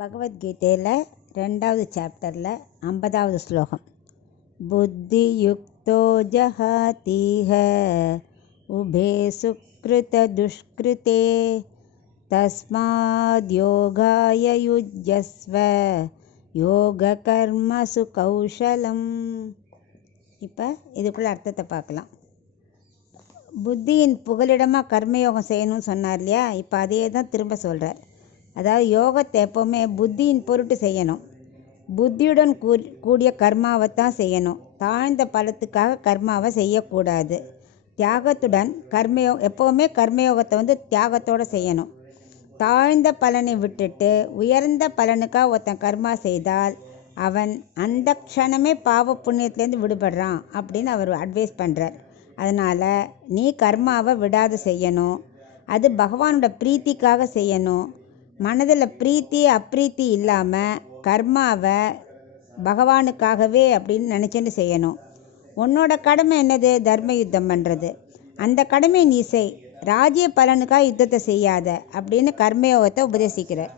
பகவத்கீதையில் 2வது சாப்டரில் 50வது ஸ்லோகம். புத்தியுக்தோ ஜஹாதீஹ உபே சுக்ருத துஷ்கிருதே தஸ்மாத் யோகாய யுஜ்யஸ்வ யோக கர்மசு கௌஷலம். இப்போ இதுக்குள்ள அர்த்தத்தை பார்க்கலாம். புத்தியின் புகலிடமாக கர்மயோகம் செய்யணும்னு சொன்னார் இல்லையா? இப்போ அதே தான் திரும்ப சொல்கிறார். அதாவது யோகத்தை எப்போவுமே புத்தியின் பொருட்டு செய்யணும். புத்தியுடன் கூடிய கர்மாவை தான் செய்யணும். தாழ்ந்த பலத்துக்காக கர்மாவை செய்யக்கூடாது. தியாகத்துடன் எப்போவுமே கர்மயோகத்தை தியாகத்தோடு செய்யணும். தாழ்ந்த பலனை விட்டுட்டு உயர்ந்த பலனுக்காக ஒருத்தன் கர்மா செய்தால் அவன் அந்த க்ஷணமே பாவ புண்ணியத்துலேருந்து விடுபடுறான் அப்படின்னு அவர் அட்வைஸ் பண்ணுறார். அதனால் நீ கர்மாவை விடாது செய்யணும். அது பகவானோட பிரீத்திக்காக செய்யணும். மனதில் பிரீத்தி அப்ரீத்தி இல்லாமல் கர்மாவை பகவானுக்காகவே அப்படின்னு நினச்சின்னு செய்யணும். உன்னோட கடமை என்னது? தர்ம யுத்தம் பண்ணுறது. அந்த கடமை நீ செய். ராஜ்ய பலனுக்காக யுத்தத்தை செய்யாத அப்படின்னு கர்மயோகத்தை உபதேசிக்கிறார்.